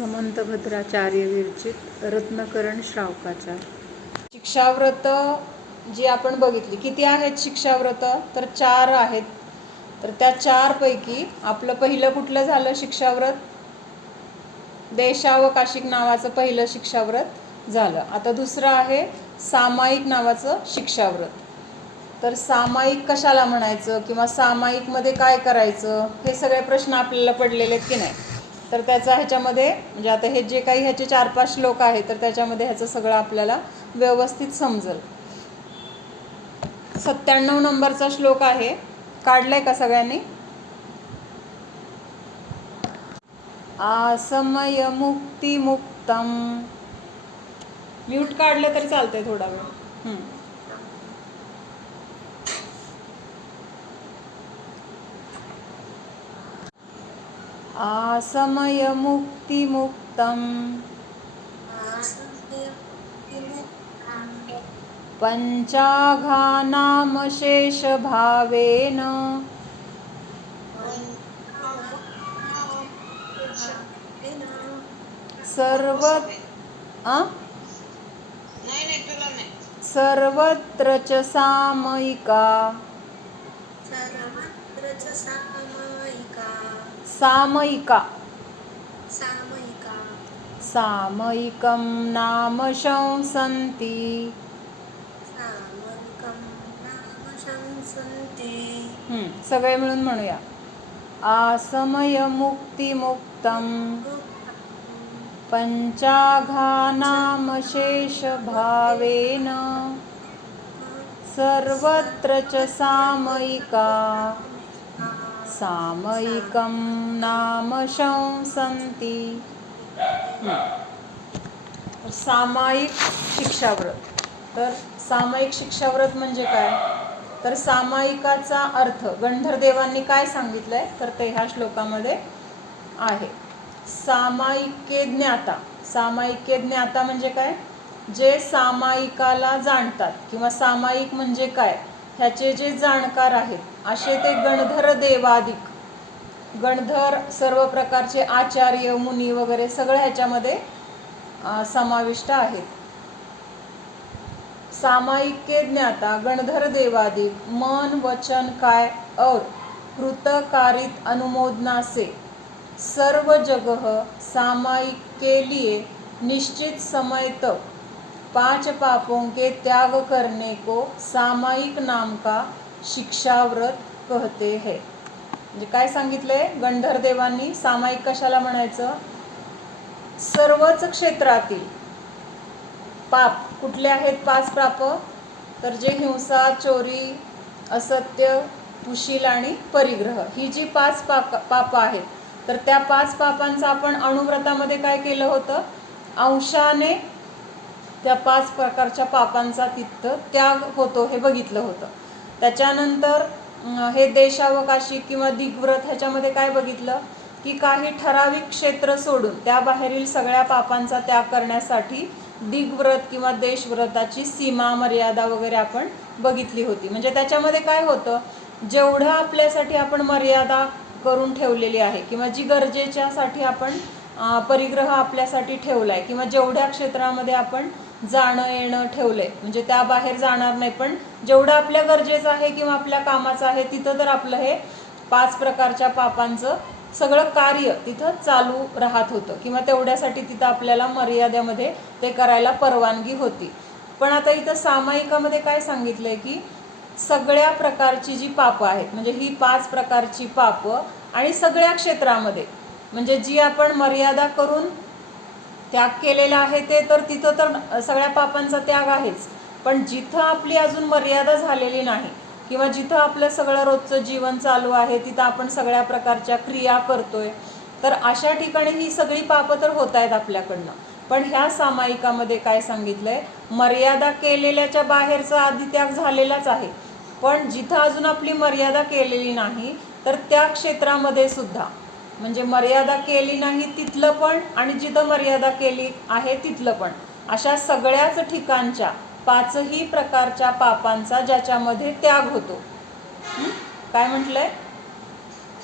समंतभद्राचार्य विरचित रत्नकरण श्रावकाचार. शिक्षाव्रत जी आपण बघितली, किती आहेत शिक्षाव्रत? तर 4 आहेत. तर त्या 4 पैकी आपलं पहिलं कुठलं झालं शिक्षाव्रत? देशावकाशिक नावाचं पहिलं शिक्षाव्रत झालं. आता दुसरं आहे सामायिक नावाचं शिक्षाव्रत. तर सामायिक कशाला म्हणायचं किंवा सामायिकमध्ये काय करायचं, हे सगळे प्रश्न आपल्याला पडलेले आहेत की नाही. तर त्याचा ह्याच्यामध्ये म्हणजे आता हे जे काही ह्याचे 4-5 श्लोक आहेत तर त्याच्यामध्ये ह्याचं सगळं आपल्याला व्यवस्थित समजेल. 97 नंबरचा श्लोक आहे, काढलाय का सगळ्यांनी? आसमय मुक्ती मुक्तम. म्यूट काढलं तर चालतंय थोडा वेळ. आसमय मुक्ती मुक्तम पंचाघानाम शेष भावेन सर्वत्र च सामयिका सामयिकं नाम शंसन्ति. सगळे मिळून म्हणूया. आसमय मुक्ती मुक्तम पंचाघानाम शेष भावेन सर्वत्र च सामयिका सामयिकं नाम शंसन्ति. सामायिक शिक्षाव्रत. तर सामायिक शिक्षाव्रत म्हणजे काय? तर सामायिकाचा अर्थ गंधर्वदेवांनी काय सांगितलंय तर ते ह्या श्लोकामध्ये आहे. सामायिके ज्ञाता. सामायिके ज्ञाता म्हणजे काय? जे सामायिकाला जाणतात किंवा सामायिक म्हणजे काय ह्याचे जे जाणकार आहेत असे ते गणधर देवादिक. गणधर सर्व प्रकारचे आचार्य मुनी वगैरे सगळे ह्याच्यामध्ये समाविष्ट आहेत. सामायिके ज्ञाता गणधर देवादिक मन वचन काय और कृतकारित अनुमोदना से सर्व जगह सामायिक के लिए निश्चित समय तक 5 पापों के त्याग करने को सामायिक नाम का शिक्षाव्रत कहते हैं. म्हणजे काय सांगितलंय गंधर्व देवांनी? सामायिक कशाला म्हणायचं? सर्वच क्षेत्रातील पाप. कुठले आहेत 5 पाप? तर जे हिंसा, चोरी, असत्य, कुशील आणि परिग्रह, ही जी 5 पाप आहेत तर त्या 5 पापांचं आपण अणुव्रतामध्ये काय केलं होतं? अंशाने त्या 5 प्रकारच्या पापांचा तिथं त्याग होतो हे बघितलं होतं. त्याच्यानंतर हे देशावकाशी किंवा दिग्व्रत ह्याच्यामध्ये काय बघितलं की काही ठराविक क्षेत्र सोडून त्या बाहेरील सगळ्या पापांचा त्याग करण्यासाठी दिग्व्रत किंवा देशव्रताची सीमा मर्यादा वगैरे आपण बघितली होती. म्हणजे त्याच्यामध्ये काय होतं, जेवढं आपल्यासाठी आपण मर्यादा करून ठेवलेली आहे किंवा जी गरजेच्यासाठी आपण परिग्रह आपल्यासाठी ठेवलाय किंवा जेवढ्या क्षेत्रामध्ये आपण जाणं येणं ठेवलंय म्हणजे त्या बाहेर जाणार नाही, पण जेवढं आपल्या गरजेचं आहे किंवा आपल्या कामाचं आहे तिथं तर आपलं हे 5 प्रकारच्या पापांचं सगळं कार्य तिथं चालू राहत होतं किंवा तेवढ्यासाठी तिथं आपल्याला मर्यादेमध्ये ते करायला परवानगी होती. पण आता इथं सामायिकामध्ये काय सांगितलंय की सगळ्या प्रकारची जी पापं आहेत म्हणजे ही 5 प्रकारची पापं आणि सगळ्या क्षेत्रामध्ये म्हणजे जी आपण मर्यादा करून त्याग केलेला आहे ते तर तिथं तर सगळ्या पापांचा त्याग आहेच, पण जिथं आपली अजून मर्यादा झालेली नाही किंवा जिथं आपलं सगळं रोजचं जीवन चालू आहे तिथं आपण सगळ्या प्रकारच्या क्रिया करतोय तर अशा ठिकाणी ही सगळी पापं तर होत आहेत आपल्याकडनं. पण ह्या सामायिकामध्ये काय सांगितलंय, मर्यादा केलेल्याच्या बाहेरचा आधी त्याग झालेलाच आहे, पण जिथं अजून आपली मर्यादा केलेली नाही तर त्या क्षेत्रामध्ये सुद्धा म्हणजे मर्यादा केली नाही तिथलं पण आणि जिथं मर्यादा केली आहे तिथलं पण अशा सगळ्याच ठिकाणच्या 5ही प्रकारच्या पापांचा ज्याच्यामध्ये त्याग होतो. काय म्हटलंय?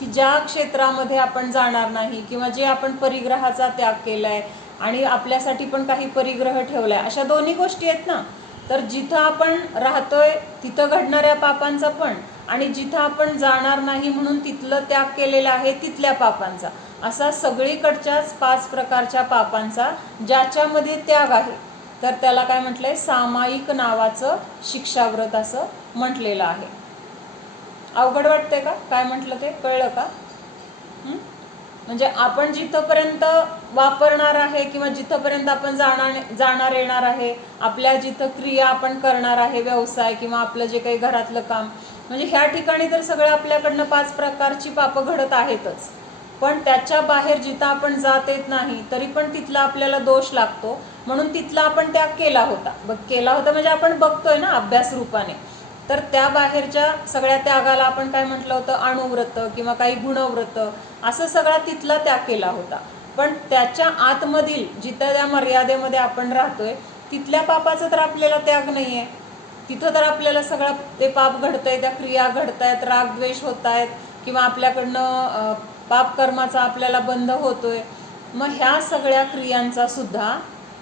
की ज्या क्षेत्रामध्ये आपण जाणार नाही किंवा जे आपण परिग्रहाचा त्याग केला आहे आणि आपल्यासाठी पण काही परिग्रह ठेवला आहे, अशा दोन्ही गोष्टी आहेत ना. तर जिथं आपण राहतोय तिथं घडणाऱ्या पापांचा पण, आणि जिथं आपण जाणार नाही म्हणून तिथलं त्याग केलेला आहे तिथल्या पापांचा, असा सगळीकडच्याच 5 प्रकारच्या पापांचा ज्याच्यामध्ये त्याग आहे, तर त्याला काय म्हटलंय, सामायिक नावाचं शिक्षाव्रत असं म्हटलेलं आहे. अवघड वाटतंय का? काय म्हटलं ते कळलं का? म्हणजे आपण जिथंपर्यंत वापरणार आहे किंवा जिथंपर्यंत आपण जाणार येणार आहे, आपल्या जिथं क्रिया आपण करणार आहे, व्यवसाय किंवा आपलं जे काही घरातलं काम, म्हणजे ह्या ठिकाणी तर सगळं आपल्याकडनं 5 प्रकारची पापं घडत आहेतच. पण त्याच्या बाहेर जिथं आपण जात येत नाही तरी पण तिथला आपल्याला दोष लागतो, म्हणून तिथला आपण त्याग केला होता. केला होता म्हणजे आपण बघतोय ना अभ्यास रूपाने. तर त्या बाहेरच्या सगळ्या त्यागाला आपण काय म्हटलं होतं, अणुव्रत किंवा काही गुणव्रत, असं सगळा तिथला त्याग केला होता. पण त्याच्या आतमधील जिथं त्या मर्यादेमध्ये आपण राहतोय तिथल्या पापाचा तर आपल्याला त्याग नाही आहे. तिथं तर आपल्याला सगळं ते पाप घडतंय, त्या क्रिया घडतायत, राग द्वेष होत आहेत किंवा आपल्याकडनं पाप कर्माचा आपल्याला बंध होतोय. मग ह्या सगळ्या क्रियांचा सुद्धा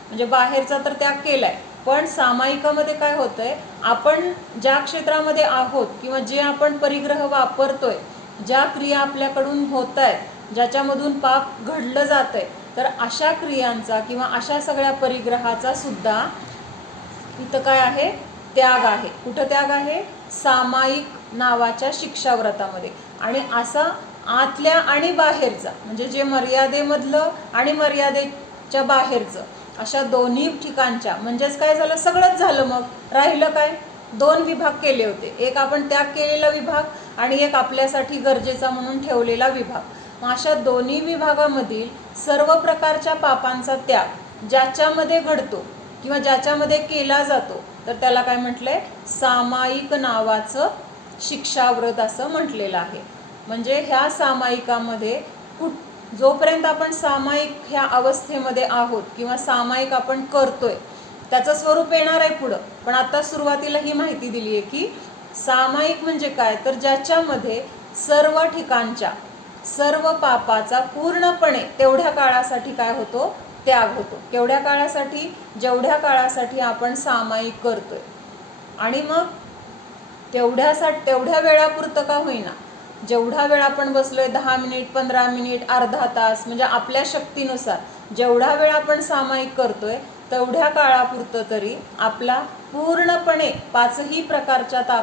म्हणजे बाहेरचा तर त्याग केलाय, पण सामायिकामध्ये काय होतंय, आपण ज्या क्षेत्रामध्ये आहोत किंवा जे आपण परिग्रह वापरतोय, ज्या क्रिया आपल्याकडून होत आहेत, ज्याच्यामधून पाप घडलं जात आहे, तर अशा क्रियांचा किंवा अशा सगळ्या परिग्रहाचा सुद्धा इथं काय आहे, त्याग आहे. कुठं त्याग आहे? सामायिक नावाच्या शिक्षाव्रतामध्ये. आणि असा आतल्या आणि बाहेरचा, म्हणजे जे मर्यादेमधलं आणि मर्यादेच्या बाहेरचं, अशा दोन्ही ठिकाणच्या, म्हणजेच काय झालं, सगळंच झालं. मग राहिलं काय, 2 विभाग केले होते, एक आपण त्याग केलेला विभाग आणि एक आपल्यासाठी गरजेचा म्हणून ठेवलेला विभाग. मग अशा दोन्ही विभागामधील सर्व प्रकारच्या पापांचा त्याग ज्याच्यामध्ये घडतो किंवा ज्याच्यामध्ये केला जातो, तर त्याला काय म्हटलंय, सामायिक नावाचं शिक्षाव्रत असं म्हटलेलं आहे. म्हणजे ह्या सामायिकामध्ये जोपर्यंत आपण सामायिक ह्या अवस्थेमध्ये आहोत किंवा सामायिक आपण करतोय, त्याचं स्वरूप येणार आहे पुढं, पण आता सुरुवातीला ही माहिती दिली आहे की सामायिक म्हणजे काय, तर ज्याच्यामध्ये सर्व ठिकाणच्या सर्व पापाचा पूर्णपणे तेवढ्या काळासाठी काय होतो, त्याग होतो. केवढ्या काळासाठी? जेवढ्या काळासाठी आपण सामायिक करतोय. आणि मग तेवढ्या वेळापुरतं का होईना, जेवढा वेळ आपण बसलोय, 10 मिनिट, 15 मिनिट, अर्धा तास, म्हणजे आपल्या शक्तीनुसार जेवढा वेळ आपण सामायिक करतोय तेवढ्या काळापुरतं तरी आपला पूर्णपणे 5ही प्रकारच्या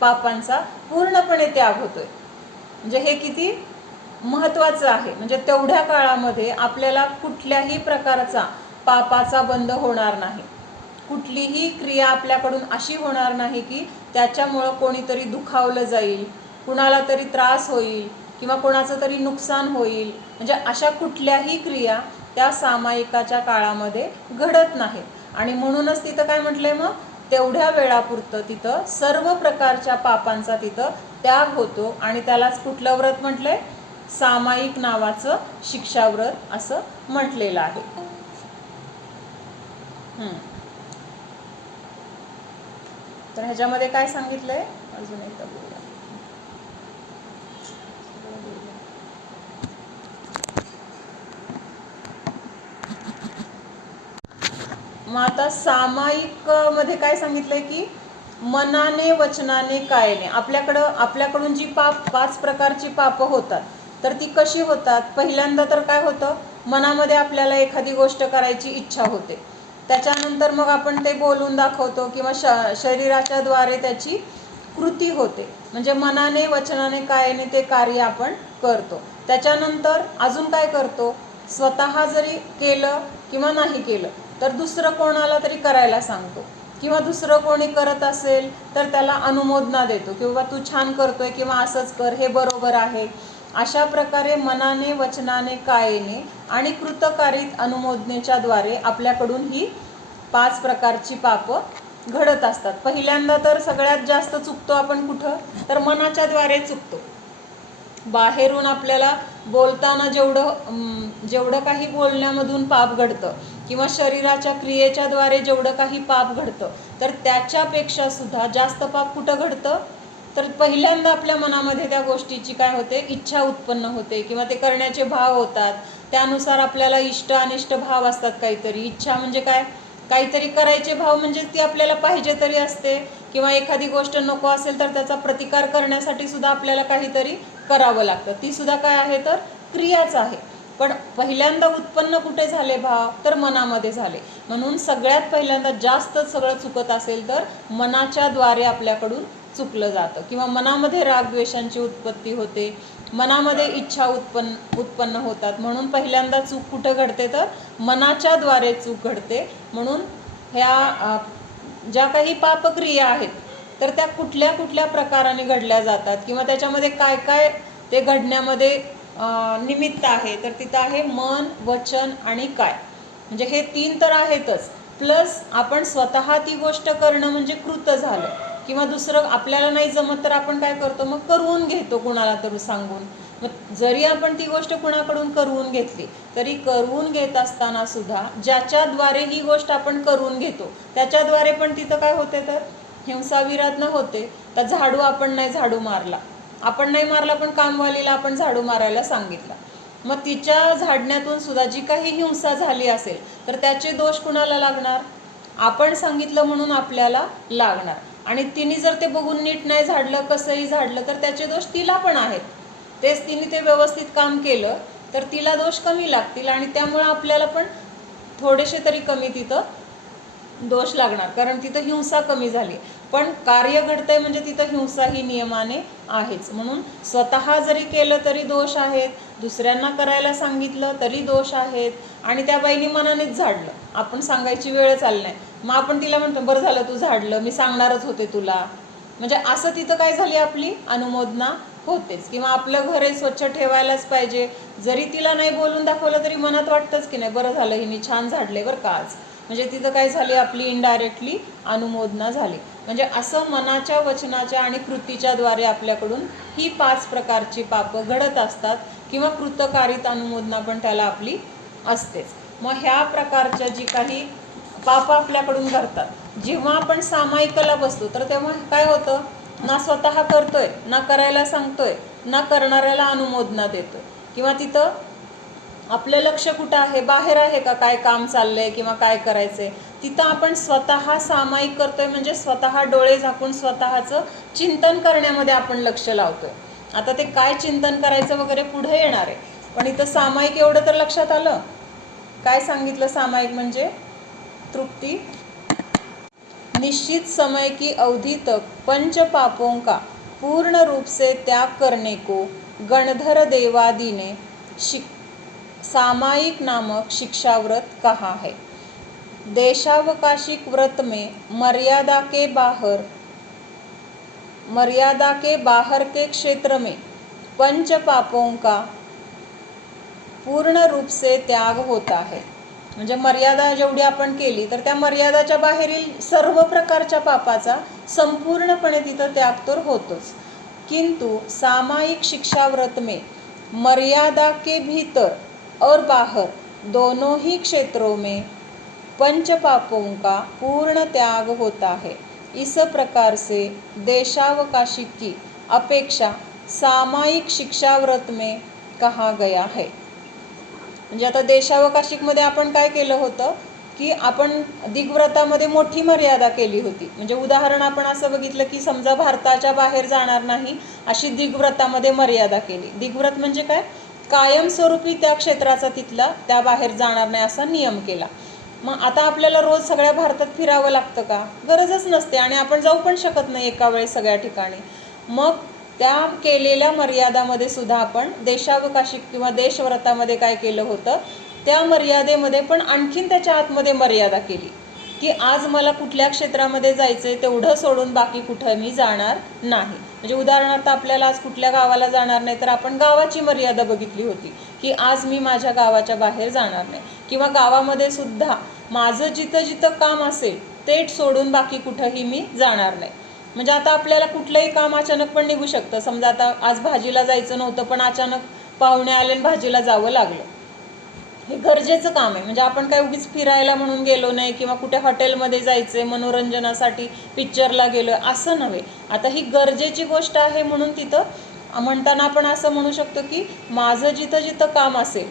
पापांचा पूर्णपणे त्याग होतोय. म्हणजे हे किती महत्त्वाचं आहे. म्हणजे तेवढ्या काळामध्ये आपल्याला कुठल्याही प्रकारचा पापाचा बंध होणार नाही. कुठलीही क्रिया आपल्याकडून अशी होणार नाही की त्याच्यामुळं कोणीतरी दुखावलं जाईल, कुणाला तरी त्रास होईल किंवा कोणाचं तरी नुकसान होईल. म्हणजे अशा कुठल्याही क्रिया त्या सामायिकाच्या काळामध्ये घडत नाहीत. आणि म्हणूनच तिथं काय म्हटलंय, मग तेवढ्या वेळापुरतं तिथं सर्व प्रकारच्या पापांचा तिथं त्याग होतो. आणि त्यालाच कुठलं व्रत म्हटलंय, सामायिक नावाचं शिक्षाव्रत असं म्हटलेलं आहे. तर ह्याच्यामध्ये काय सांगितलंय अजून एकदा बोला. मग आता सामायिक मध्ये काय सांगितलंय की मनाने, वचनाने, कायाने, आपल्याकडून जी 5 प्रकारची पापं होतात, तर ती कशी होतात. पहिल्यांदा तर काय होतं, मनामध्ये आपल्याला एखादी गोष्ट करायची इच्छा होते, त्याच्यानंतर मग आपण ते बोलून दाखवतो किंवा शरीराच्या द्वारे त्याची कृती होते. म्हणजे मनाने, वचनाने, कायाने ते कार्य आपण करतो. त्याच्यानंतर अजून काय करतो, स्वतः जरी केलं किंवा नाही केलं तर दुसरं कोणाला तरी करायला सांगतो, किंवा दुसरं कोणी करत असेल तर त्याला अनुमोदना देतो किंवा तू छान करतोय किंवा असंच कर, हे बरोबर आहे. अशा प्रकारे मनाने, वचनाने, कायेने आणि कृतकारित अनुमोदनेच्या द्वारे आपल्याकडून ही 5 प्रकारची पापं घडत असतात. पहिल्यांदा तर सगळ्यात जास्त चुकतो आपण कुठं, तर मनाच्या द्वारे चुकतो. बाहेरून आपल्याला बोलताना जेवढं काही बोलण्यामधून पाप घडतं किंवा शरीराच्या क्रियेच्या द्वारे जेवढं काही पाप घडतं, तर त्याच्यापेक्षा सुद्धा जास्त पाप कुठं घडतं, तर पहिल्यांदा आपल्या मनामध्ये त्या गोष्टीची काय होते, इच्छा उत्पन्न होते किंवा ते करण्याचे भाव होतात. त्यानुसार आपल्याला इष्ट अनिष्ट भाव असतात काहीतरी. इच्छा म्हणजे काय, काहीतरी करायचे भाव म्हणजे ती आपल्याला पाहिजे तरी असते, किंवा एखादी गोष्ट नको असेल तर त्याचा प्रतिकार करण्यासाठी सुद्धा आपल्याला काहीतरी करावं लागतं. ती सुद्धा काय आहे तर क्रियाच आहे. पण पहिल्यांदा उत्पन्न कुठे झाले भाव, तर मनामध्ये झाले. म्हणून सगळ्यात पहिल्यांदा जास्त सगळं चुकत असेल तर मनाच्या द्वारे आपल्याकडून चुकलं जातं, किंवा मनामध्ये रागद्वेषांची उत्पत्ती होते, मनामध्ये इच्छा उत्पन्न होतात. म्हणून पहिल्यांदा चूक कुठं घडते तर मनाच्या द्वारे चूक घडते. म्हणून ह्या ज्या काही पापक्रिया आहेत तर त्या कुठल्या कुठल्या प्रकाराने घडल्या जातात, किंवा त्याच्यामध्ये काय काय ते घडण्यामध्ये निमित्त आहे, तर तिथं आहे मन, वचन आणि काय. म्हणजे हे 3 तर आहेतच, प्लस आपण स्वतः ती गोष्ट करणं म्हणजे कृत झालं. किंवा दुसरं आपल्याला नाही जमत तर आपण काय करतो, मग करून घेतो कुणाला तरी सांगून. मग जरी आपण ती गोष्ट कुणाकडून करून घेतली तरी करून घेत असताना सुद्धा ज्याच्याद्वारे ही गोष्ट आपण करून घेतो त्याच्याद्वारे पण तिथं काय होते तर हिंसाविराध न होते. तर झाडू आपण नाही झाडू मारला, पण कामवालीला आपण झाडू मारायला सांगितलं, मग तिच्या झाडण्यातून सुद्धा जी काही हिंसा झाली असेल तर त्याचे दोष कुणाला लागणार, आपण सांगितलं म्हणून आपल्याला लागणार. आणि तिने जर ते बघून नीट नाही झाडलं, कसंही झाडलं, तर त्याचे दोष तिला पण आहेत. तेच तिने ते व्यवस्थित काम केलं तर तिला दोष कमी लागतील, आणि त्यामुळे आपल्याला पण थोडेसे तरी कमी तिथं दोष लागणार, कारण तिथं हिंसा कमी झाली. पण कार्य घडतंय म्हणजे तिथं हिंसा ही नियमाने आहेच. म्हणून स्वतः जरी केलं तरी दोष आहेत, दुसऱ्यांना करायला सांगितलं तरी दोष आहेत, आणि त्या बाईनी मनानेच झाडलं, आपण सांगायची वेळच आली नाही, मग आपण तिला म्हणतो बरं झालं तू झाडलं, मी सांगणारच होते तुला. म्हणजे असं तिथं काय झाली, आपली अनुमोदना होतेच. किंवा आपलं घर हे स्वच्छ ठेवायलाच पाहिजे, जरी तिला नाही बोलून दाखवलं तरी मनात वाटतंच की नाही बरं झालं हिने छान झाडले बरं का आज. म्हणजे तिथं काय झाली, आपली इनडायरेक्टली अनुमोदना झाली. म्हणजे असं मनाच्या, वचनाच्या आणि कृतीच्या द्वारे आपल्याकडून ही 5 प्रकारची पापं घडत असतात, किंवा कृतकारित अनुमोदना पण त्याला आपली असतेच. मग ह्या प्रकारच्या जी काही पापं आपल्याकडून घडतात, जेव्हा आपण सामायिकला बसतो तर तेव्हा काय होतं, ना स्वतः करतोय, ना करायला सांगतोय, ना करणाऱ्याला अनुमोदना देतोय. किंवा तिथं आपलं लक्ष कुठं आहे, बाहेर आहे का, काय काम चाललंय किंवा काय करायचंय, तिथं आपण स्वतः सामायिक करतोय, म्हणजे स्वतः डोळे झाकून स्वतःचं चिंतन करण्यामध्ये आपण लक्ष लावतोय. आता ते काय चिंतन करायचं वगैरे पुढे येणार आहे, पण इथं सामायिक एवढं तर लक्षात आलं. काय सांगितलं सामायिक म्हणजे, तृप्ति निश्चित समय की अवधि तक 5 पापों का पूर्ण रूप से त्याग करने को गणधर देवादि ने सामायिक नामक शिक्षाव्रत कहा है। देशावकाशिक व्रत में मर्यादा के बाहर के क्षेत्र में 5 पापों का पूर्ण रूप से त्याग होता है। म्हणजे मर्यादा जेवढी आपण केली तर त्या मर्यादाच्या बाहेरील सर्व प्रकारच्या पापाचा संपूर्णपणे तिथं त्याग तर होतोच। किंतु सामायिक शिक्षाव्रत में मर्यादा के भीतर और बाहर दोनों ही क्षेत्रों में 5 पापों का पूर्ण त्याग होता है। इस प्रकार से देशावकाशिक की अपेक्षा सामायिक शिक्षाव्रत में कहा गया है। म्हणजे आता देशावकाशिकमध्ये आपण काय केलं होतं की आपण दिग्व्रतामध्ये मोठी मर्यादा केली होती। म्हणजे उदाहरण आपण असं बघितलं की समजा भारताच्या बाहेर जाणार नाही अशी दिग्व्रतामध्ये मर्यादा केली। दिग्व्रत म्हणजे काय, कायमस्वरूपी त्या क्षेत्राचा तिथला त्या बाहेर जाणार नाही असा नियम केला। मग आता आपल्याला रोज सगळ्या भारतात फिरावं लागतं का, गरजच नसते, आणि आपण जाऊ पण शकत नाही एका वेळेस सगळ्या ठिकाणी। मग त्या केलेल्या मर्यादामध्ये सुद्धा आपण देशावकाशिक किंवा देशव्रतामध्ये काय केलं होतं, त्या मर्यादेमध्ये पण आणखीन त्याच्या आतमध्ये मर्यादा केली की आज मला कुठल्या क्षेत्रामध्ये जायचंय तेवढं सोडून बाकी कुठं मी जाणार नाही। म्हणजे उदाहरणार्थ आपल्याला आज कुठल्या गावाला जाणार नाही तर आपण गावाची मर्यादा बघितली होती की आज मी माझ्या गावाच्या बाहेर जाणार नाही, किंवा गावामध्ये सुद्धा माझं जिथं जिथं काम असेल ते सोडून बाकी कुठंही मी जाणार नाही। म्हणजे आता आपल्याला कुठलंही काम अचानक पण निघू शकतं। समजा आता आज भाजीला जायचं नव्हतं पण अचानक पाहुणे आले आणि भाजीला जावं लागलं, हे गरजेचं काम आहे. म्हणजे आपण काय उगीच फिरायला म्हणून गेलो नाही किंवा कुठे हॉटेलमध्ये जायचं आहे मनोरंजनासाठी पिक्चरला गेलो आहे असं नव्हे. आता ही गरजेची गोष्ट आहे म्हणून तिथं म्हणताना आपण असं म्हणू शकतो की माझं जिथं जिथं काम असेल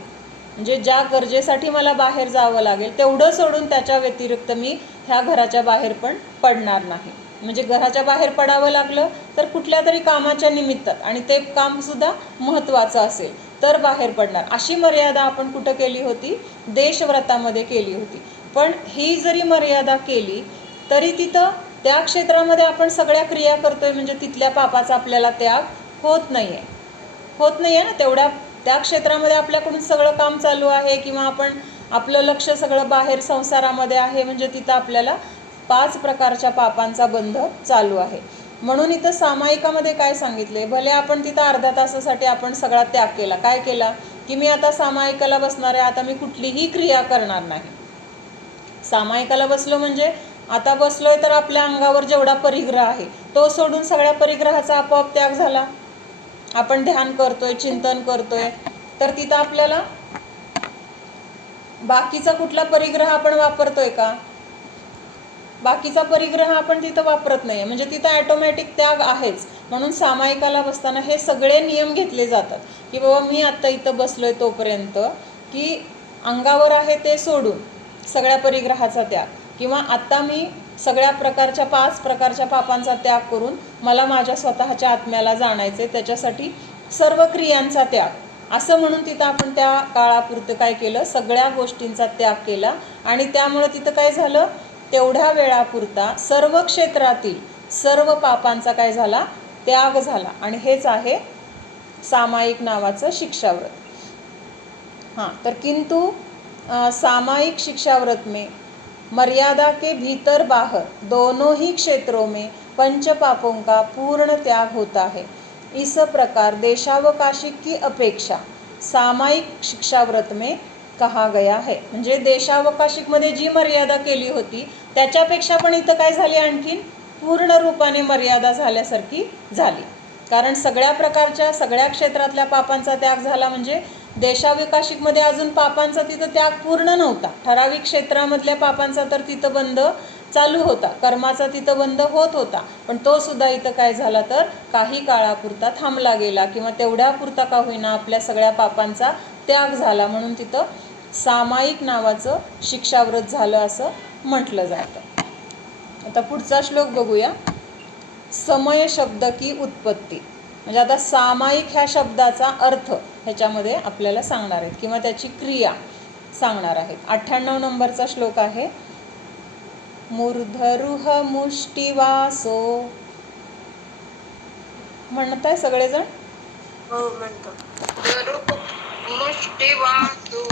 म्हणजे ज्या गरजेसाठी मला बाहेर जावं लागेल तेवढं सोडून त्याच्या व्यतिरिक्त मी ह्या घराच्या बाहेर पण पडणार नाही. म्हणजे घराच्या बाहेर पडावं लागलं तर कुठल्या तरी कामाच्या निमित्तात आणि ते कामसुद्धा महत्त्वाचं असेल तर बाहेर पडणार. अशी मर्यादा आपण कुठं केली होती? देशव्रतामध्ये केली होती. पण ही जरी मर्यादा केली तरी तिथं त्या क्षेत्रामध्ये आपण सगळ्या क्रिया करतोय म्हणजे तिथल्या पापाचा आपल्याला त्याग होत नाही आहे ना. तेवढ्या त्या क्षेत्रामध्ये आपल्याकडून सगळं काम चालू आहे किंवा आपण आपलं लक्ष सगळं बाहेर संसारामध्ये आहे म्हणजे तिथं आपल्याला 5 प्रकारच्या पापांचा बंध चालू आहे. म्हणून इथं सामायिकामध्ये काय सांगितले, भले आपण तिथं अर्ध्या तासासाठी आपण सगळा त्याग केला, काय केला की मी आता सामायिकाला बसणार आहे, आता मी कुठलीही क्रिया करणार नाही. सामायिकाला बसलो म्हणजे आता बसलोय तर आपल्या अंगावर जेवढा परिग्रह आहे तो सोडून सगळ्या परिग्रहाचा आपोआप त्याग झाला. आपण ध्यान करतोय, चिंतन करतोय तर तिथं आपल्याला बाकीचा कुठला परिग्रह आपण वापरतोय का? बाकीचा परिग्रह आपण तिथं वापरत नाही. म्हणजे तिथं ॲटोमॅटिक त्याग आहेच. म्हणून सामायिकाला बसताना हे सगळे नियम घेतले जातात की बाबा मी आत्ता इथं बसलोय तोपर्यंत की अंगावर आहे ते सोडून सगळ्या परिग्रहाचा त्याग किंवा आत्ता मी सगळ्या प्रकारच्या 5 प्रकारच्या पापांचा त्याग करून मला माझ्या स्वतःच्या आत्म्याला जाणायचे त्याच्यासाठी सर्व क्रियांचा त्याग असं म्हणून तिथं आपण त्या काळापुरतं काय केलं, सगळ्या गोष्टींचा त्याग केला. आणि त्यामुळे तिथं काय झालं, तेवढ्या वेळापुरता सर्व क्षेत्रातील सर्व पापांचा काय झाला, त्याग झाला. आणि हेच आहे सामायिक नावाचं शिक्षाव्रत. हाँ, तर किंतु सामायिक शिक्षाव्रत में मर्यादा के भीतर बाहर दोनों ही क्षेत्रों में पंच पापों का पूर्ण त्याग होता है. इस प्रकार देशावकाशिक की अपेक्षा सामायिक शिक्षाव्रत में कहा गया है. म्हणजे देशावकाशिकमध्ये जी मर्यादा केली होती त्याच्यापेक्षा पण इथं काय झाली, आणखीन पूर्ण रूपाने मर्यादा झाल्यासारखी झाली. कारण सगळ्या प्रकारच्या सगळ्या क्षेत्रातल्या पापांचा त्याग झाला. म्हणजे देशाविकाशिकमध्ये अजून पापांचा तिथं त्याग पूर्ण नव्हता. ठराविक क्षेत्रामधल्या पापांचा तर तिथं बंध चालू होता, कर्माचा तिथं बंध होत होता, पण तो सुद्धा इथं काय झाला तर काही काळापुरता थांबला गेला किंवा तेवढ्यापुरता का होईना आपल्या सगळ्या पापांचा त्याग झाला. म्हणून तिथं सामायिक नावाचं शिक्षाव्रत झालं असं म्हटलं जातं. आता पुढचा श्लोक बघूया. समय शब्द की उत्पत्ती. म्हणजे आता सामायिक ह्या शब्दाचा अर्थ ह्याच्यामध्ये आपल्याला सांगणार आहेत किंवा त्याची क्रिया सांगणार आहेत. 98 नंबरचा श्लोक आहे. मूर्धरुह मुष्टिवासो. म्हणताय सगळेजण? हो म्हणतो. मुष्टिवासो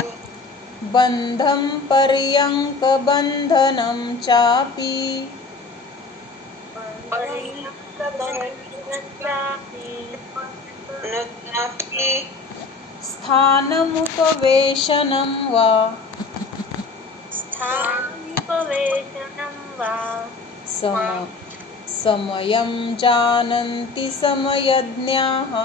बंधम पर्यंक बंधनम चापी स्थानमुपवेशनं वा समयं जानन्ति समयज्ञाः.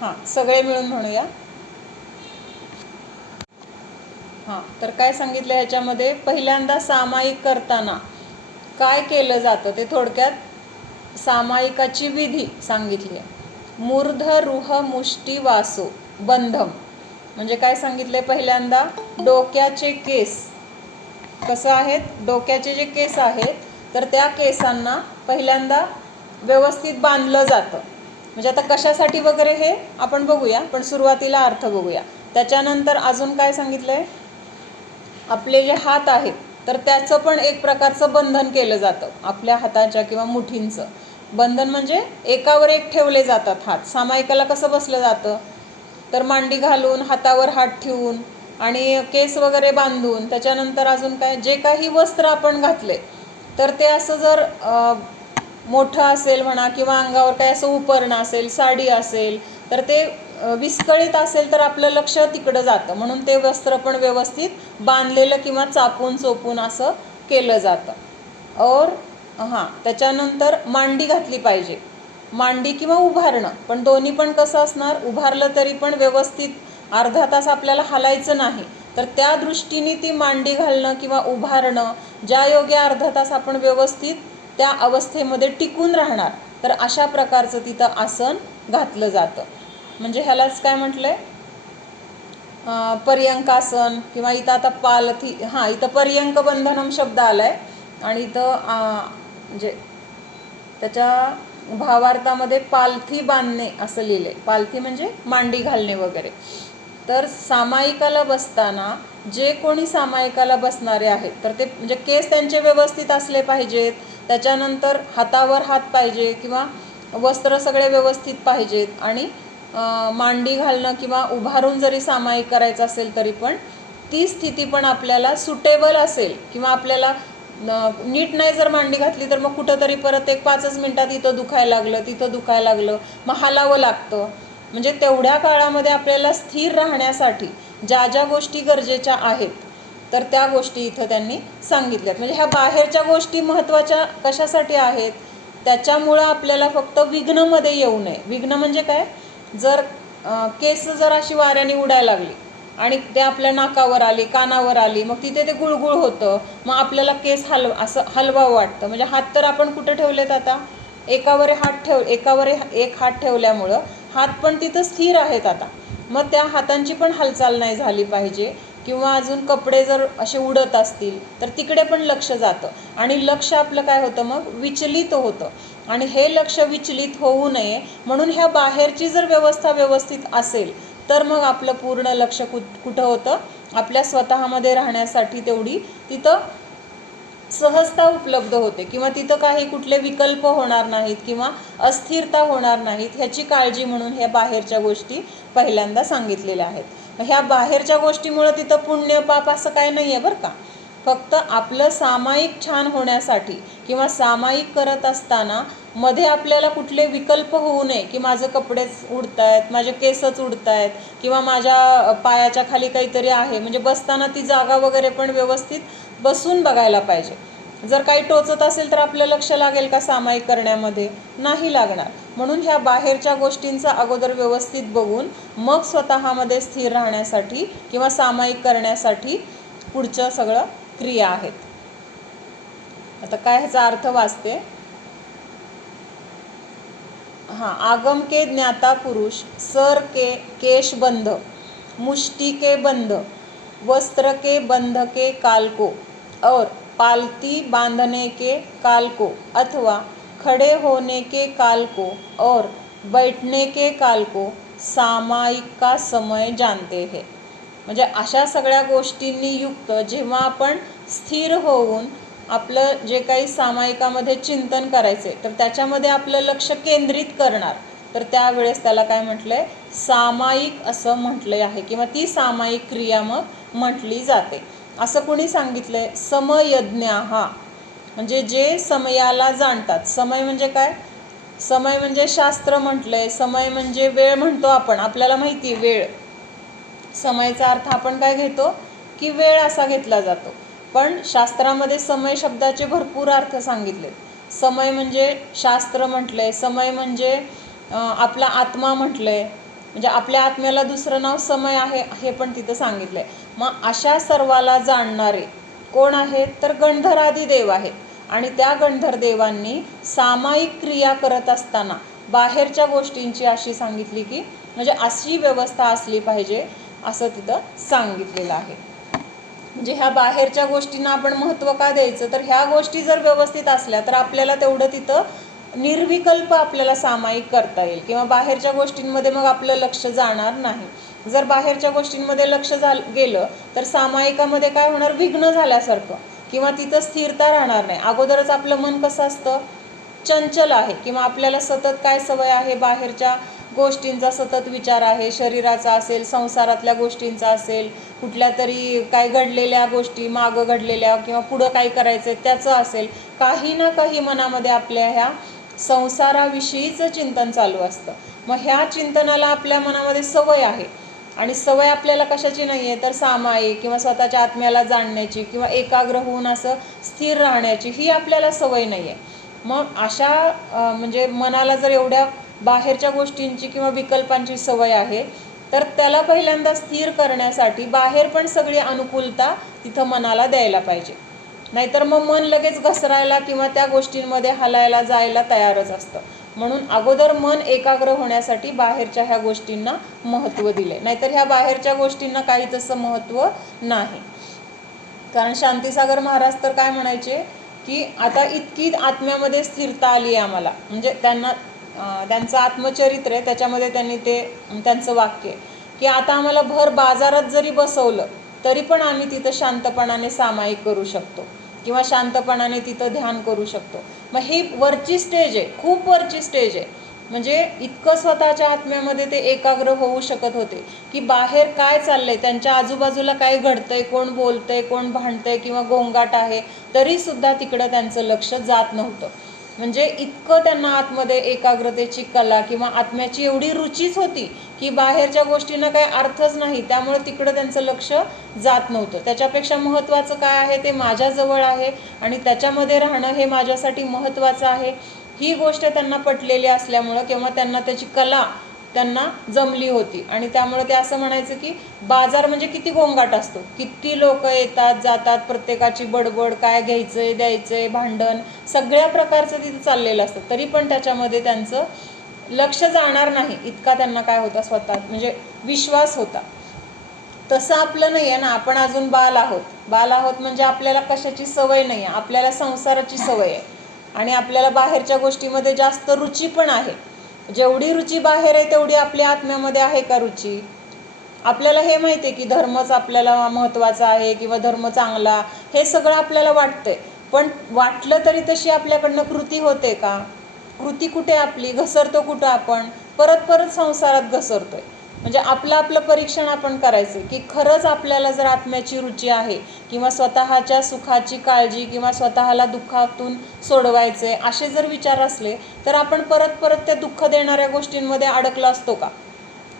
हां, सगळे मिळून म्हणूया. हां, तर काय सांगितलं ह्याच्यामध्ये, पहिल्यांदा सामायिक करताना काय केलं जातं ते थोडक्यात सामायिकाची विधी सांगितली आहे. मूर्धरुह मुष्टी वासो बंधम. म्हणजे काय सांगितले, पहिल्यांदा डोक्याचे केस कसं आहेत, डोक्याचे जे केस आहेत तर त्या केसांना पहिल्यांदा व्यवस्थित बांधलं जातं. म्हणजे आता कशासाठी वगैरे हे आपण बघूया, पण सुरुवातीला अर्थ बघूया. त्याच्यानंतर अजून काय सांगितलं आहे, आपले जे हात आहेत तर त्याचं पण एक प्रकारचं बंधन केलं जातं. आपल्या हाताच्या किंवा मुठींचं बंधन म्हणजे एकावर एक ठेवले जातात हात. सामायिकाला कसं बसलं जातं तर मांडी घालून हातावर हात ठेवून आणि केस वगैरे बांधून त्याच्यानंतर अजून काय जे काही वस्त्र आपण घातले तर ते असं जर मोठं असेल म्हणा किंवा अंगावर काय असं उपरणं असेल, साडी असेल तर ते विस्कळीत असेल तर आपलं लक्ष तिकडं जातं. म्हणून ते वस्त्र पण व्यवस्थित बांधलेलं किंवा चापून चोपून असं केलं जातं. और हां, त्याच्यानंतर मांडी घातली पाहिजे. मांडी किंवा उभारणं, पण दोन्ही पण कसं असणार, उभारलं तरी पण व्यवस्थित अर्धा तास आपल्याला हलायचं नाही, तर त्या दृष्टीने ती मांडी घालणं किंवा उभारणं, ज्या योगे अर्धा तास आपण व्यवस्थित त्या अवस्थेमध्ये टिकून राहणार, तर अशा प्रकारचं तिथं आसन घातलं जातं. म्हणजे ह्यालाच काय म्हटलंय, पर्यंकासन, किंवा इथं आता पालथी, हां इथं पर्यंक बंधनम शब्द आलाय आणि इथं म्हणजे त्याच्या भावार्थामध्ये पालथी बांधणे असं लिहिलंय. पालथी म्हणजे मांडी घालणे वगैरे. तर सामायिकाला बसताना जे कोणी सामायिकाला बसणारे आहेत तर ते म्हणजे केस त्यांचे व्यवस्थित असले पाहिजेत, त्याच्यानंतर हातावर हात पाहिजे किंवा वस्त्र सगळे व्यवस्थित पाहिजेत, आणि मांडी घालणं किंवा उभारून जरी सामायिक करायचं असेल तरी पण ती स्थिती पण आपल्याला सुटेबल असेल, किंवा आपल्याला नीट नाही जर मांडी घातली तर मग कुठंतरी परत एक 5 मिनिटात इथं दुखायला लागलं, तिथं दुखायला लागलं, मग हलावं लागतं. म्हणजे तेवढ्या काळामध्ये आपल्याला स्थिर राहण्यासाठी ज्या ज्या गोष्टी गरजेच्या आहेत तर त्या गोष्टी इथं त्यांनी सांगितल्यात. म्हणजे ह्या बाहेरच्या गोष्टी महत्त्वाच्या कशासाठी आहेत, त्याच्यामुळं आपल्याला फक्त विघ्नमध्ये येऊ नये. विघ्न म्हणजे काय, जर केस जर अशी वाऱ्याने उडायला लागली आणि ते आपल्या नाकावर आली, कानावर आली, मग तिथे ते गुळगुळ होतं, मग आपल्याला केस असं हलवावं वाटतं. म्हणजे हात तर आपण कुठे ठेवलेत, आता एकावर एक हात ठेवल्यामुळं हात पण तिथं स्थिर आहेत आता, मग त्या हातांची पण हालचाल नाही झाली पाहिजे. किंवा अजून कपडे जर असे उडत असतील तर तिकडे पण लक्ष जातं, आणि लक्ष आपलं काय होतं, मग विचलित होतं, आणि हे लक्ष विचलित होऊ नये म्हणून ह्या बाहेरची जर व्यवस्था व्यवस्थित असेल तर मग आपलं पूर्ण लक्ष कुठं होतं, आपल्या स्वतःमध्ये राहण्यासाठी तेवढी तिथं सहजता उपलब्ध होते, किंवा तिथं काही कुठले विकल्प होणार नाहीत किंवा अस्थिरता होणार नाहीत, ह्याची काळजी म्हणून ह्या बाहेरच्या गोष्टी पहिल्यांदा सांगितलेल्या आहेत. ह्या बाहेरच्या गोष्टीमुळं तिथं पुण्य पाप असं काय नाही आहे बरं का. फक्त आपलं सामायिक छान होण्यासाठी किंवा सामायिक करत असताना मध्ये आपल्याला कुठले विकल्प होऊ नये, की माझं कपडेच उडत आहेत, माझे केसच उडत आहेत, किंवा माझ्या पायाच्या खाली काहीतरी आहे. म्हणजे बसताना ती जागा वगैरे पण व्यवस्थित बसून बघायला पाहिजे. जर काही टोचत असेल तर आपलं लक्ष लागेल का सामायिक करण्यामध्ये, नाही लागणार. म्हणून ह्या बाहेरच्या गोष्टींचा अगोदर व्यवस्थित बघून मग स्वतःमध्ये स्थिर राहण्यासाठी किंवा सामायिक करण्यासाठी पुढचं सगळं क्रिया आहेत. आता काय ह्याचा अर्थ वाचते. हाँ, आगम के ज्ञाता पुरुष सर के केश बंध, मुष्टि के बंध, वस्त्र के बंध के काल को और पालती बांधने के काल को अथवा खड़े होने के काल को और बैठने के काल को सामायिक का समय जानते हैं. म्हणजे अशा सगळ्या गोष्टींनी युक्त जेव्हा आपण स्थिर होऊन आपलं जे काही सामायिकामध्ये चिंतन करायचे तर त्याच्यामध्ये आपलं लक्ष केंद्रित करणार, तर त्यावेळेस त्याला काय म्हटलंय, सामायिक असं म्हटलं आहे, किंवा ती सामायिक क्रिया मग म्हटली जाते. असं कोणी सांगितलंय, समयज्ञाः, म्हणजे जे समयाला जाणतात. समय म्हणजे काय, समय म्हणजे शास्त्र म्हटलंय, समय म्हणजे वेळ म्हणतो आपण, आपल्याला माहिती वेळ, समयचा अर्थ आपण काय घेतो की वेळ असा घेतला जातो, पण शास्त्रामध्ये समय शब्दाचे भरपूर अर्थ सांगितले. समय म्हणजे शास्त्र म्हटलंय, समय म्हणजे आपला आत्मा म्हटलंय, म्हणजे आपल्या आत्म्याला दुसरं नाव समय आहे हे पण तिथं सांगितलंय. मग अशा सर्वाला जाणणारे कोण आहेत, तर गणधरादी देव आहेत, आणि त्या गणधर देवांनी सामायिक क्रिया करत असताना बाहेरच्या गोष्टींची अशी सांगितली की म्हणजे अशी व्यवस्था असली पाहिजे असं तिथं सांगितलेलं आहे. म्हणजे ह्या बाहेरच्या गोष्टींना आपण महत्त्व का द्यायचं, तर ह्या गोष्टी जर व्यवस्थित असल्या तर आपल्याला तेवढं तिथं निर्विकल्प आपल्याला सामायिक करता येईल, किंवा बाहेरच्या गोष्टींमध्ये मग आपलं लक्ष जाणार नाही. जर बाहेरच्या गोष्टींमध्ये लक्ष गेलं तर सामायिकामध्ये काय होणार, विघ्न झाल्यासारखं, किंवा तिथं स्थिरता राहणार नाही. अगोदरच आपलं मन कसं असतं, चंचल आहे, किंवा आपल्याला सतत काय सवय आहे, बाहेरच्या गोष्टींचा सतत विचार आहे, शरीराचा असेल, संसारातल्या गोष्टींचा असेल, कुठल्या तरी काय घडलेल्या गोष्टी मागं घडलेल्या किंवा पुढं काय करायचं त्याचं असेल, काही ना काही मनामध्ये आपल्या ह्या संसाराविषयीचं चिंतन चालू असतं. मग ह्या चिंतनाला आपल्या मनामध्ये सवय आहे, आणि सवय आपल्याला कशाची नाही आहे, तर सामायिक किंवा स्वतःच्या आत्म्याला जाणण्याची किंवा एकाग्र होऊन असं स्थिर राहण्याची ही आपल्याला सवय नाही आहे. मग अशा म्हणजे मनाला जर एवढ्या बाहेरच्या गोष्टींची किंवा विकल्पांची सवय आहे, तर त्याला पहिल्यांदा स्थिर करण्यासाठी बाहेर पण सगळी अनुकूलता तिथं मनाला द्यायला पाहिजे. नाहीतर मग मन लगेच घसरायला किंवा त्या गोष्टींमध्ये हलायला जायला तयारच असतं. म्हणून अगोदर मन एकाग्र होण्यासाठी बाहेरच्या ह्या गोष्टींना महत्त्व दिले, नाहीतर ह्या बाहेरच्या गोष्टींना काही तसं महत्त्व नाही. कारण शांतीसागर महाराज तर काय म्हणायचे की आता इतकी आत्म्यामध्ये स्थिरता आली आहे आम्हाला, म्हणजे त्यांचं आत्मचरित्र आहे त्याच्यामध्ये त्यांनी ते त्यांचं वाक्य की आता आम्हाला भर बाजारात जरी बसवलं तरी पण आम्ही तिथं शांतपणाने सामायिक करू शकतो किंवा शांतपणाने तिथं ध्यान करू शकतो. मग ही वरची स्टेज आहे, खूप वरची स्टेज आहे. म्हणजे इतकं स्वतःच्या आत्म्यामध्ये ते एकाग्र होऊ शकत होते की बाहेर काय चाललंय, त्यांच्या आजूबाजूला काय घडतंय, कोण बोलतंय, कोण भांडतंय किंवा गोंगाट आहे, तरीसुद्धा तिकडं त्यांचं लक्ष जात नव्हतं. म्हणजे इतकं त्यांना आतमध्ये एकाग्रतेची कला किंवा आत्म्याची एवढी रुचीच होती की बाहेरच्या गोष्टींना काही अर्थच नाही, त्यामुळे तिकडं त्यांचं लक्ष जात नव्हतं. त्याच्यापेक्षा महत्त्वाचं काय आहे ते माझ्याजवळ आहे आणि त्याच्यामध्ये राहणं हे माझ्यासाठी महत्त्वाचं आहे, ही गोष्ट त्यांना पटलेली असल्यामुळं किंवा त्यांना त्याची कला त्यांना जमली होती. आणि त्यामुळे ते असं म्हणायचं की बाजार म्हणजे किती गोंगाट असतो, किती लोक येतात जातात, प्रत्येकाची बडबड, काय घ्यायचंय द्यायचंय, भांडण, सगळ्या प्रकारचं तिथे चाललेलं असतं, तरी पण त्याच्यामध्ये त्यांचं लक्ष जाणार नाही इतका त्यांना काय होता स्वतः म्हणजे विश्वास होता. तसं आपलं नाही आहे ना, आपण अजून बाल आहोत म्हणजे आपल्याला कशाची सवय नाही आहे, आपल्याला संसाराची सवय आहे आणि आपल्याला बाहेरच्या गोष्टीमध्ये जास्त रुची पण आहे. जेवढी रुची बाहेर आहे तेवढी आपल्या आत्म्यामध्ये आहे का रुची? आपल्याला हे माहिती आहे की धर्मच आपल्याला महत्त्वाचा आहे किंवा धर्म चांगला, हे सगळं आपल्याला वाटतंय, पण वाटलं तरी तशी आपल्याकडनं कृती होते का? कृती कुठे आपली? घसरतो कुठं आपण? परत संसारात घसरतोय. म्हणजे आपलं परीक्षण आपण करायचं की खरंच आपल्याला जर आत्म्याची रुची आहे किंवा स्वतःच्या सुखाची काळजी किंवा स्वतःला दुःखातून सोडवायचे असे जर विचार असले तर आपण परत त्या दुःख देणाऱ्या गोष्टींमध्ये अडकलो असतो का?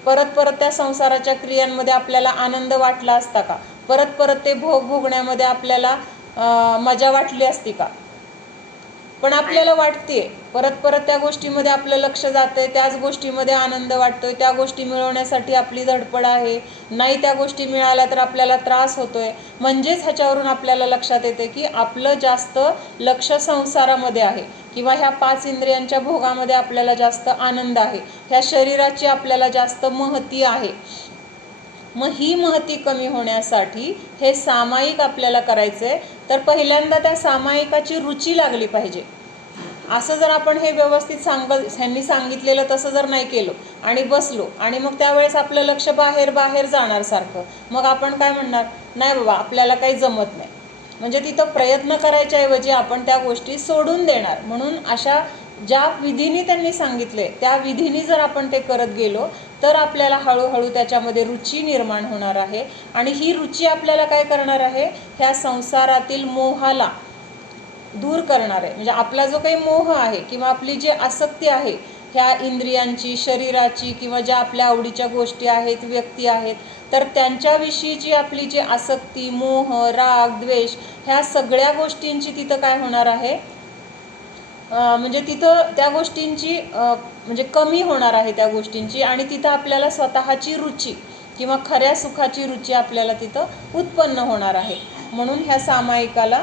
परत त्या संसाराच्या क्रियांमध्ये आपल्याला आनंद वाटला असता का? परत ते भोगण्यामध्ये आपल्याला मजा वाटली असती का? पण आपल्याला वाटते, परत त्या गोष्टीमध्ये आपलं लक्ष जातंय, त्याच गोष्टीमध्ये आनंद वाटतोय, त्या गोष्टी मिळवण्यासाठी आपली धडपड आहे, नाही त्या गोष्टी मिळाल्या तर आपल्याला त्रास होतोय. म्हणजेच ह्याच्यावरून आपल्याला लक्षात येते की आपलं जास्त लक्ष संसारामध्ये आहे किंवा ह्या 5 इंद्रियांच्या भोगामध्ये आपल्याला जास्त आनंद आहे, ह्या शरीराची आपल्याला जास्त महती आहे. मग ही महती कमी होण्यासाठी हे सामायिक आपल्याला करायचं आहे, तर पहिल्यांदा त्या सामायिकाची रुची लागली पाहिजे. असं जर आपण हे व्यवस्थित ह्यांनी सांगितलेलं तसं जर नाही केलं आणि बसलो आणि मग त्यावेळेस आपलं लक्ष बाहेर जाणार सारखं, मग आपण काय म्हणणार, नाही बाबा आपल्याला काही जमत नाही. म्हणजे तिथं प्रयत्न करायच्या ऐवजी आपण त्या गोष्टी सोडून देणार. म्हणून अशा ज्या विधीने त्यांनी सांगितले त्या विधीने जर आपण ते करत गेलो तर आपल्याला हळूहळू त्याच्यामध्ये रुची निर्माण होणार आहे आणि ही रुची आपल्याला काय करणार आहे, ह्या संसारातील मोहाला दूर करणार आहे. म्हणजे आपला जो काही मोह आहे किंवा आपली जी आसक्ती आहे ह्या इंद्रियांची, शरीराची किंवा ज्या आपल्या आवडीच्या गोष्टी आहेत, व्यक्ती आहेत, तर त्यांच्याविषयीची आपली जी आसक्ती, मोह, राग, द्वेष, ह्या सगळ्या गोष्टींची तिथं काय होणार आहे, म्हणजे तिथं त्या गोष्टींची म्हणजे कमी होणार आहे त्या गोष्टींची आणि तिथं आपल्याला स्वतःची रुची किंवा खऱ्या सुखाची रुची आपल्याला तिथं उत्पन्न होणार आहे. म्हणून ह्या सामायिकाला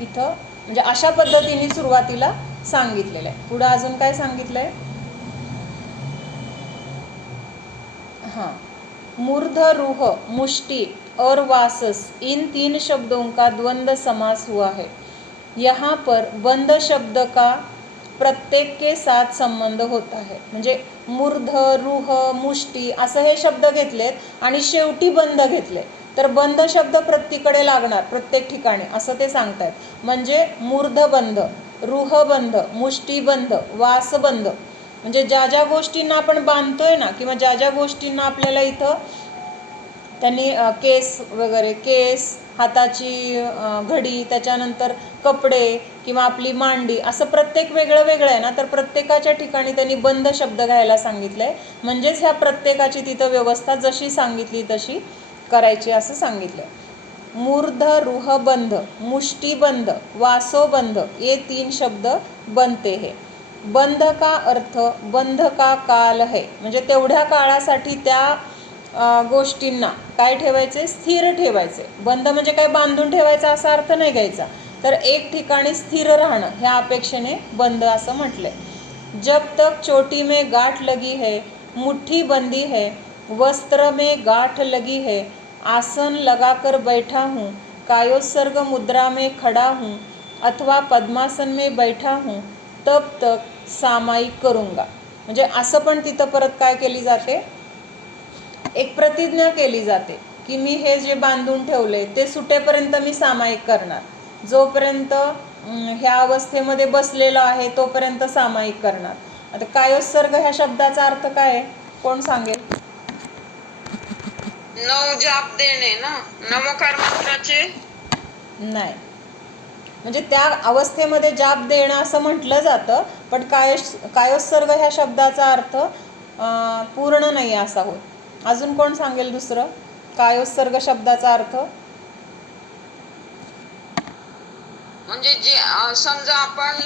इथं म्हणजे अशा पद्धतीने सुरुवातीला सांगितलेलं आहे. पुढं अजून काय सांगितलं आहे? हाँ, मूर्ध, रूह, मुष्टि और वासस, इन 3 शब्दों का द्वंद्व समास हुआ है. यहाँ पर बंध शब्द का प्रत्येक के साथ संबंध होता है. म्हणजे मूर्ध, रूह, मुष्टी असं हे शब्द घेतलेत आणि शेवटी बंध घेतले, तर बंध शब्द प्रत्येकडे लागणार, प्रत्येक ठिकाणी असं ते सांगतात. म्हणजे मूर्ध बंध, रूह बंध, मुष्टी बंध, वास बंध, म्हणजे ज्या गोष्टींना आपण बांधतोय ना किंवा ज्या गोष्टींना आपल्याला इथं त्यांनी केस, हाताची घडी, त्याच्यानंतर कपडे किंवा आपली मांडी, असं प्रत्येक वेगळं आहे ना, तर प्रत्येकाच्या ठिकाणी त्यांनी बंध शब्द घ्यायला सांगितलंय. म्हणजेच ह्या प्रत्येकाची तिथं व्यवस्था जशी सांगितली तशी करायची असं सांगितलं. मूर्ध रूहबंध, मुष्टिबंध, वासोबंध ये 3 शब्द बनते हैं. बंध का अर्थ बंध का काल है, म्हणजे तेवढ्या काळासाठी त्या गोष्टींना काय ठेवायचे, स्थिर ठेवायचे. बंध म्हणजे काय बांधून ठेवायचा असा अर्थ नाही घ्यायचा, तर एक ठिकाणी स्थिर राहणं ह्या अपेक्षेने बंध असं म्हटलंय. जब तक चोटी में गाठ लगी है, मुट्ठी बंदी है, वस्त्र में गाठ लगी है, आसन लगाकर बैठा हूँ, कायोत्सर्ग मुद्रा में खड़ा हूँ अथवा पद्मासन में बैठा हूँ, तब तक सामायिक करूंगा. म्हणजे असं पण तिथं परत काय केली जाते, एक प्रतिज्ञा केली जाते की मी हे जे बांधून ठेवले ते सुटेपर्यंत मी सामायिक करणार. जोपर्यंत ह्या अवस्थेमध्ये बसलेलो आहे तोपर्यंत सामायिक करणार. आता कायोत्सर्ग ह्या शब्दाचा अर्थ काय आहे, कोण सांगेल? नऊ जाप देणे ना, नमोकार मंत्राचे. नाही, म्हणजे त्या अवस्थेमध्ये जाप देणं असं म्हटलं जातं, पण कायोत्सर्ग ह्या शब्दाचा अर्थ पूर्ण नाही असा होत. अजून कोण सांगेल दुसरं कायोत्सर्ग शब्दाचा अर्थ? म्हणजे जे समजा आपण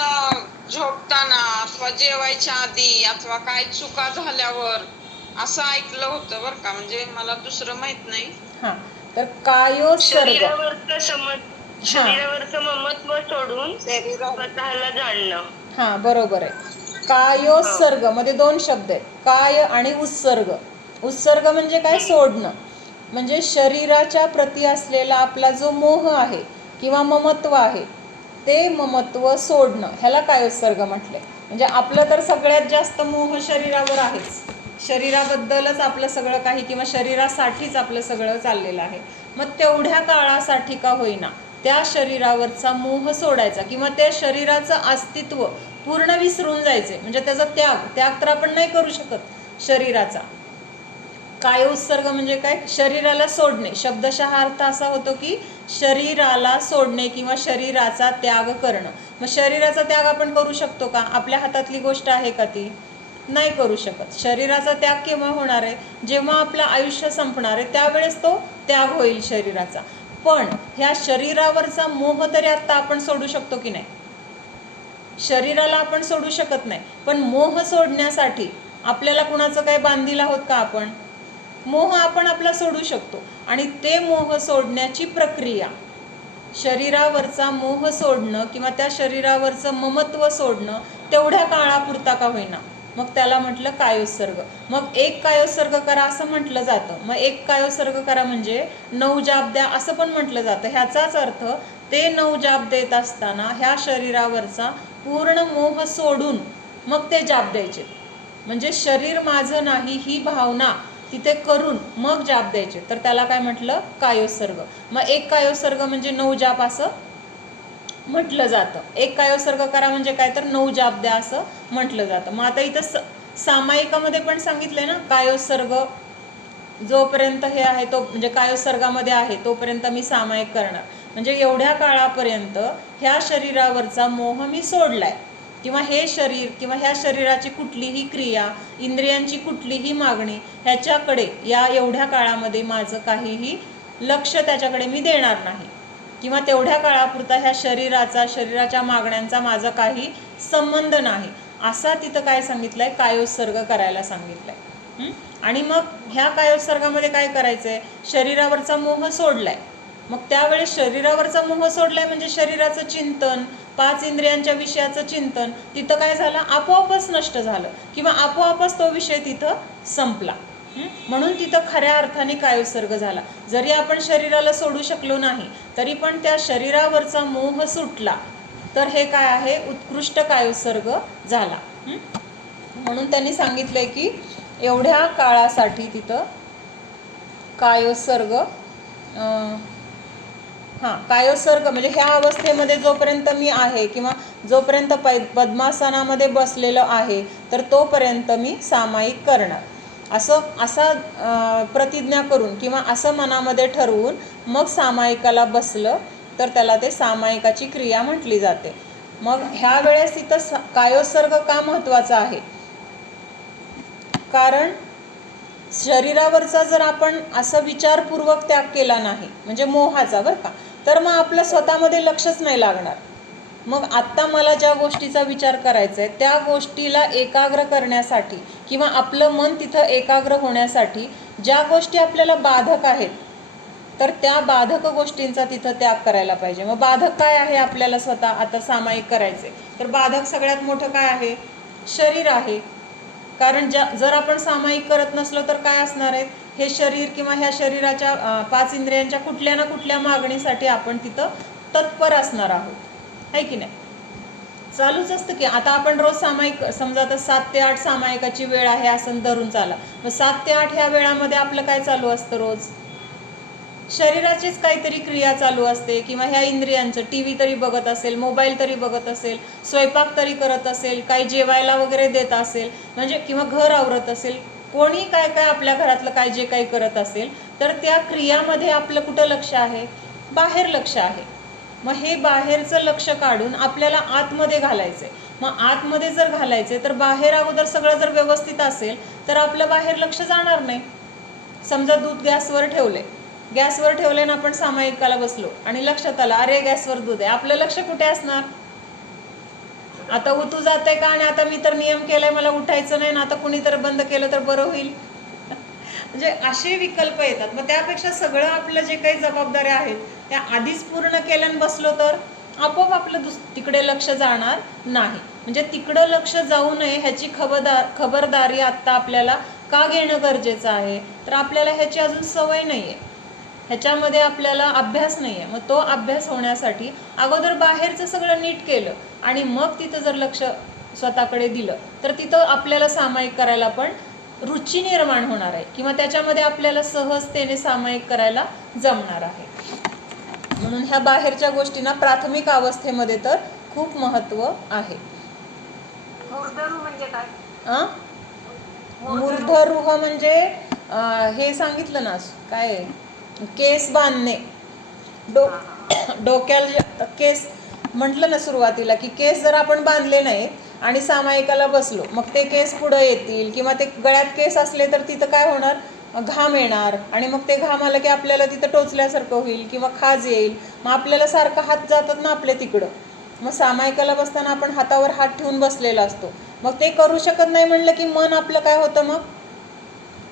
झोपताना अथवा जेवायच्या आधी अथवा काय चुका झाल्यावर असं ऐकलं होतं बरं का, म्हणजे मला दुसरं माहित नाही. हां, तर कायोत्सर्ग शरीरावरचं ममत्व सोडून स्वतःला जाणणं. हां, बरोबर आहे. कायोत्सर्ग मध्ये 2 शब्द आहेत, काय आणि उत्सर्ग. उत्सर्ग म्हणजे काय, सोडणं. म्हणजे शरीराच्या प्रती असलेला आपला जो मोह आहे किंवा ममत्व आहे ते ममत्व सोडणं ह्याला कायोत्सर्ग म्हटलंय. म्हणजे आपलं तर सगळ्यात जास्त मोह शरीरावर आहेच, शरीराबद्दलच आपलं सगळं काही किंवा शरीरासाठीच आपलं सगळं चाललेलं आहे. मग तेवढ्या काळासाठी का होईना त्या शरीरावरचा मोह सोडायचा किंवा त्या शरीराचं अस्तित्व पूर्ण विसरून जायचे. म्हणजे त्याचा त्याग तर आपण नाही करू शकत शरीराचा. कायोत्सर्ग म्हणजे काय, शरीराला सोडणे. शब्दशः अर्थ असा होतो की शरीराला सोडणे किंवा शरीराचा त्याग करणं. मग शरीराचा त्याग आपण करू शकतो का? आपल्या हातातली गोष्ट आहे का ती? नाही करू शकत. शरीराचा त्याग केव्हा होणार आहे, जेव्हा आपलं आयुष्य संपणार आहे त्यावेळेस तो त्याग होईल शरीराचा. पण ह्या शरीरावरचा मोह तरी आत्ता आपण सोडू शकतो की नाही? शरीराला आपण सोडू शकत नाही, पण मोह सोडण्यासाठी आपल्याला कुणाचं काय बांधील आहोत का आपण? मोह आपण आपला सोडू शकतो. आणि ते मोह सोडण्याची प्रक्रिया, शरीरावरचा मोह सोडणं किंवा त्या शरीरावरचं ममत्व सोडणं तेवढ्या काळापुरता का होईना, मग त्याला म्हटलं कायोत्सर्ग. मग एक कायोत्सर्ग करा असं म्हटलं जातं. मग एक कायोत्सर्ग करा म्हणजे 9 जाप द्या असं पण म्हटलं जातं. ह्याचाच अर्थ ते 9 जाप देत असताना ह्या शरीरावरचा पूर्ण मोह सोडून मग ते जाप द्यायचे. म्हणजे शरीर माझं नाही ही भावना तिथे करून मग जाप द्यायचे, तर त्याला काय म्हटलं, कायोत्सर्ग. मग एक कायोत्सर्ग म्हणजे 9 जाप असं म्हटलं जातं. एक कायोत्सर्ग करा म्हणजे काय, तर 9 जाप द्या असं म्हटलं जातं. मग आता इथं सामायिकामध्ये पण सांगितलंय ना, कायोत्सर्ग जोपर्यंत हे आहे तो म्हणजे कायोत्सर्गामध्ये आहे तोपर्यंत मी सामायिक करणार. म्हणजे एवढ्या काळापर्यंत ह्या शरीरावरचा मोह मी सोडलाय किंवा हे शरीर किंवा ह्या शरीराची कुठलीही क्रिया, इंद्रियांची कुठलीही मागणी ह्याच्याकडे या एवढ्या काळामध्ये माझं काहीही लक्ष त्याच्याकडे मी देणार नाही किंवा तेवढ्या काळापुरता ह्या शरीराच्या मागण्यांचा माझा काही संबंध नाही असा तिथं काय सांगितलंय, कायोत्सर्ग करायला सांगितलंय. आणि मग ह्या कायोत्सर्गामध्ये काय करायचं आहे, शरीरावरचा मोह सोडलाय. मग त्यावेळेस शरीरावरचा मोह सोडलाय म्हणजे शरीराचं चिंतन, 5 इंद्रियांच्या विषयाचं चिंतन तिथं काय झालं, आपोआपच नष्ट झालं किंवा आपोआपच तो विषय तिथं संपला. म्हणून तिथं खऱ्या अर्थाने कायोत्सर्ग झाला. जरी आपण शरीराला सोडू शकलो नाही तरी पण त्या शरीरावरचा मोह सुटला तर हे काय आहे, उत्कृष्ट कायोत्सर्ग झाला. म्हणून त्यांनी सांगितलंय की एवढ्या काळासाठी तिथं कायोत्सर्ग, कायोत्सर्ग म्हणजे ह्या अवस्थेमध्ये जोपर्यंत मी आहे किंवा जोपर्यंत पद्मासनामध्ये बसलेलं आहे तर तोपर्यंत मी सामायिक करणार असा प्रतिज्ञा करून किंवा असं मनामध्ये ठरवून मग सामायिकाला बसलं तर त्याला ते सामायिकाची क्रिया म्हटली जाते. मग ह्या वेळेस इथं कायोत्सर्ग का महत्त्वाचा आहे, कारण शरीरावरचा जर आपण असं विचारपूर्वक त्याग केला नाही, म्हणजे मोहाचा बरं का, तर मग आपलं स्वतःमध्ये लक्षच नाही लागणार. मग आत्ता मला ज्या गोष्टीचा विचार करायचा आहे त्या गोष्टीला एकाग्र करण्यासाठी किंवा आपलं मन तिथं एकाग्र होण्यासाठी ज्या गोष्टी आपल्याला बाधक आहेत, तर त्या बाधक गोष्टींचा तिथं त्याग करायला पाहिजे. मग बाधक काय आहे आपल्याला स्वतः आता सामायिक करायचे, तर बाधक सगळ्यात मोठं काय आहे? शरीर आहे. कारण जर आपण सामायिक करत नसलो तर काय असणार आहे? हे शरीर किंवा ह्या शरीराच्या 5 इंद्रियांच्या कुठल्या ना कुठल्या मागणीसाठी आपण तिथं तत्पर असणार आहोत, आहे की नाही? चालूच असतं की. आता आपण रोज सामायिक, समजा आता 7 ते 8 सामायिकाची वेळ आहे असं धरून चाला, मग 7 ते 8 ह्या वेळामध्ये आपलं काय चालू असतं? रोज शरीराचीच काहीतरी क्रिया चालू असते, किंवा ह्या इंद्रियांचं टी व्ही तरी बघत असेल, मोबाईल तरी बघत असेल, स्वयंपाक तरी करत असेल, काही जेवायला वगैरे देत असेल, म्हणजे किंवा घर आवरत असेल, कोणी काय काय आपल्या घरातलं काय जे काही करत असेल, तर त्या क्रियामध्ये आपलं कुठं लक्ष आहे? बाहेर लक्ष आहे. मग हे बाहेरचं लक्ष काढून आपल्याला आतमध्ये घालायचं आहे. मग आतमध्ये जर घालायचे तर बाहेर अगोदर सगळं जर व्यवस्थित असेल तर आपलं बाहेर लक्ष जाणार नाही. समजा दूध गॅसवर ठेवले ना, आपण सामायिकाला बसलो आणि लक्षात आलं अरे गॅसवर दूध आहे, आपलं लक्ष कुठे असणार? आता उतू जाते का, आणि आता मी तर नियम केलाय मला उठायचं नाही ना, आता कुणी तर बंद केलं तर बरं होईल. म्हणजे असे विकल्प येतात. मग त्यापेक्षा सगळं आपलं जे काही जबाबदाऱ्या आहेत त्या आधीच पूर्ण केल्यानं बसलो तर आपोआप आपलं तिकडे लक्ष जाणार नाही. म्हणजे तिकडं लक्ष जाऊ नये ह्याची खबरदारी आत्ता आपल्याला का घेणं गरजेचं आहे? तर आपल्याला ह्याची अजून सवय नाही आहे, ह्याच्यामध्ये आपल्याला अभ्यास नाही आहे. मग तो अभ्यास होण्यासाठी अगोदर बाहेरचं सगळं नीट केलं आणि मग तिथं जर लक्ष स्वतःकडे दिलं तर तिथं आपल्याला सामायिक करायला पण रुची निर्माण होणार आहे, किंवा त्याच्यामध्ये आपल्याला सहजतेने सामायिक करायला जमणार आहे. म्हणून ह्या बाहेरच्या गोष्टींना प्राथमिक अवस्थेमध्ये तर खूप महत्त्व आहे. मूर्धरूह म्हणजे काय? मूर्धरूह म्हणजे हे सांगितलं ना, काय केस बांधणे, डोक्याला केस म्हटलं ना सुरुवातीला, की केस जर आपण बांधले नाहीत आणि सामायिकाला बसलो मग ते केस पुढं येतील, किंवा ते गळ्यात केस असले तर तिथं काय होणार? घाम येणार, आणि मग ते घाम आलं की आपल्याला तिथं टोचल्यासारखं होईल किंवा खाज येईल. मग आपल्याला सारखं हात जातात ना आपले तिकडं. मग सामायिकाला बसताना आपण हातावर हात ठेवून बसलेला असतो, मग ते करू शकत नाही म्हणलं की मन आपलं काय होतं? मग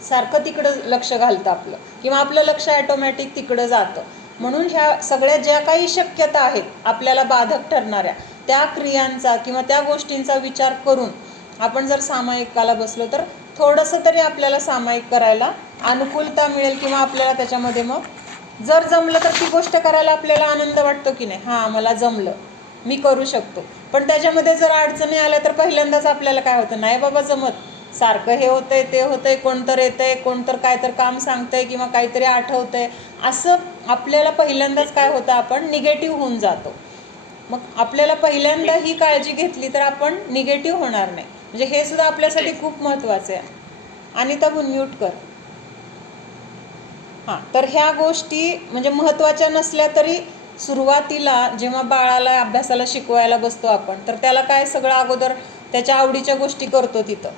सारखं तिकडं लक्ष घालतं आपलं, किंवा आपलं लक्ष ॲटोमॅटिक तिकडं जातं. म्हणून ह्या सगळ्या ज्या काही शक्यता आहेत आपल्याला बाधक ठरणाऱ्या त्या क्रियांचा किंवा त्या गोष्टींचा विचार करून आपण जर सामायिकाला बसलो तर थोडंसं तरी आपल्याला सामायिक करायला अनुकूलता मिळेल, किंवा आपल्याला त्याच्यामध्ये मग जर जमलं तर ती गोष्ट करायला आपल्याला आनंद वाटतो की नाही, हां मला जमलं, मी करू शकतो. पण त्याच्यामध्ये जर अडचणी आल्या तर पहिल्यांदाच आपल्याला काय होतं? नाही बाबा जमत, सारखं हे होतंय ते होतंय, कोणतर येतंय, कोणतर काय तर काम सांगतंय किंवा काहीतरी आठवतंय, असं आपल्याला पहिल्यांदाच काय होतं? आपण निगेटिव्ह होऊन जातो. मग आपल्याला पहिल्यांदा ही काळजी घेतली तर आपण निगेटिव्ह होणार नाही. म्हणजे हे सुद्धा आपल्यासाठी खूप महत्त्वाचं आहे. आणि तब म्यूट कर. हां, तर ह्या गोष्टी म्हणजे महत्त्वाच्या नसल्या तरी सुरुवातीला जेव्हा बाळाला अभ्यासाला शिकवायला बसतो आपण, तर त्याला काय सगळं अगोदर त्याच्या आवडीच्या गोष्टी करतो. तिथं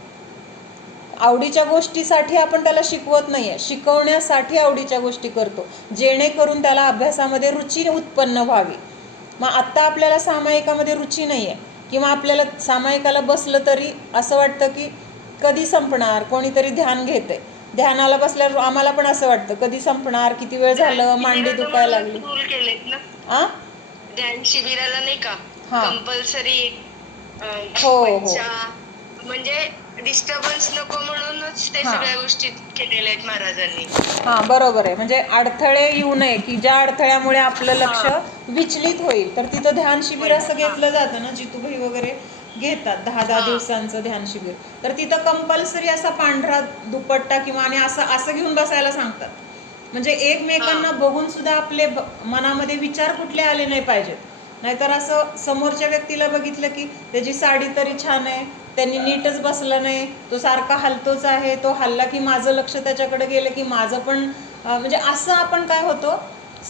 आवडीच्या गोष्टीसाठी आपण त्याला शिकवत नाही आहे, शिकवण्यासाठी आवडीच्या गोष्टी करतो, जेणेकरून त्याला अभ्यासामध्ये रुची उत्पन्न व्हावी. मग आत्ता आपल्याला सामायिकामध्ये रुची नाही आहे, किंवा आपल्याला सामायिकाला बसलं तरी असं वाटतं की कधी संपणार, कोणीतरी ध्यान घेतं आहे. ध्यानाला बसल्यावर आम्हाला पण असं वाटतं कधी संपणार, किती वेळ झालं, मांडी दुखायला लागली. ध्यान शिबिराला नाही का कंपल्सरी हो, म्हणजे डिस्टर्बन्स नको म्हणूनच ते सगळ्या गोष्टी केलेल्या आहेत महाराजांनी. हां, बरोबर आहे. म्हणजे अडथळे येऊ नये, की ज्या अडथळ्यामुळे आपलं लक्ष विचलित होईल, तर तिथं ध्यान शिबिर असं घेतलं जातं ना, जितूभाई वगैरे घेतात 10-10 दिवसांचं ध्यान शिबिर. तर तिथं कंपल्सरी असा पांढरा दुपट्टा किंवा आणि असं घेऊन बसायला सांगतात. म्हणजे एकमेकांना बघून सुद्धा आपले मनामध्ये विचार कुठले आले नाही पाहिजेत. नाहीतर असं समोरच्या व्यक्तीला बघितलं की त्याची साडी तरी छान आहे, त्यांनी नीटच बसलं नाही, तो सारखा हलतोच आहे, तो हल्ला की माझं लक्ष त्याच्याकडे गेलं की माझं पण म्हणजे असं आपण काय होतो?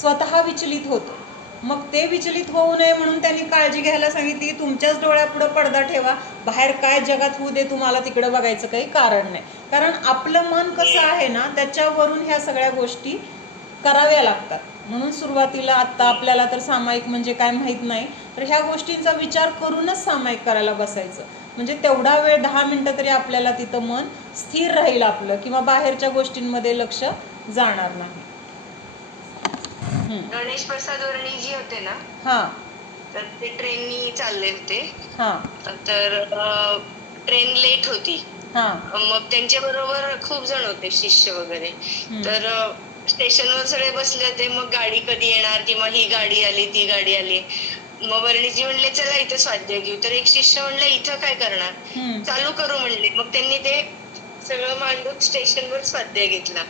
स्वतः विचलित होतो. मग ते विचलित होऊ नये म्हणून त्यांनी काळजी घ्यायला सांगितली की तुमच्याच डोळ्यापुढं पडदा ठेवा, बाहेर काय जगात होऊ दे तुम्हाला तिकडं बघायचं काही कारण नाही. कारण आपलं मन कसं आहे ना, त्याच्यावरून ह्या सगळ्या गोष्टी कराव्या लागतात. म्हणून सुरुवातीला आत्ता आपल्याला तर सामायिक म्हणजे काय माहीत नाही, तर ह्या गोष्टींचा विचार करूनच सामायिक करायला बसायचं. म्हणजे तेवढा वेळ 10 मिनटं तरी आपल्याला तिथं मन स्थिर राहील आपलं, किंवा बाहेरच्या गोष्टींमध्ये लक्ष जाणार नाही. गणेश प्रसाद वर्णीजी होते ना, हां तर ते ट्रेननी चालले होते. हां तर ट्रेन लेट होती. हां मग त्यांच्या बरोबर खूप जण होते, शिष्य वगैरे. तर स्टेशनवर सगळे बसले होते. मग गाडी कधी येणार, किंवा ही गाडी आली ती गाडी आली. मग वर्णीजी म्हणले चला इथं स्वाध्याय घेऊ. तर एक शिष्य म्हणलं इथं काय करणार, चालू करू म्हणले. मग त्यांनी ते सगळं मांडून स्टेशनवर स्वाध्याय घेतला.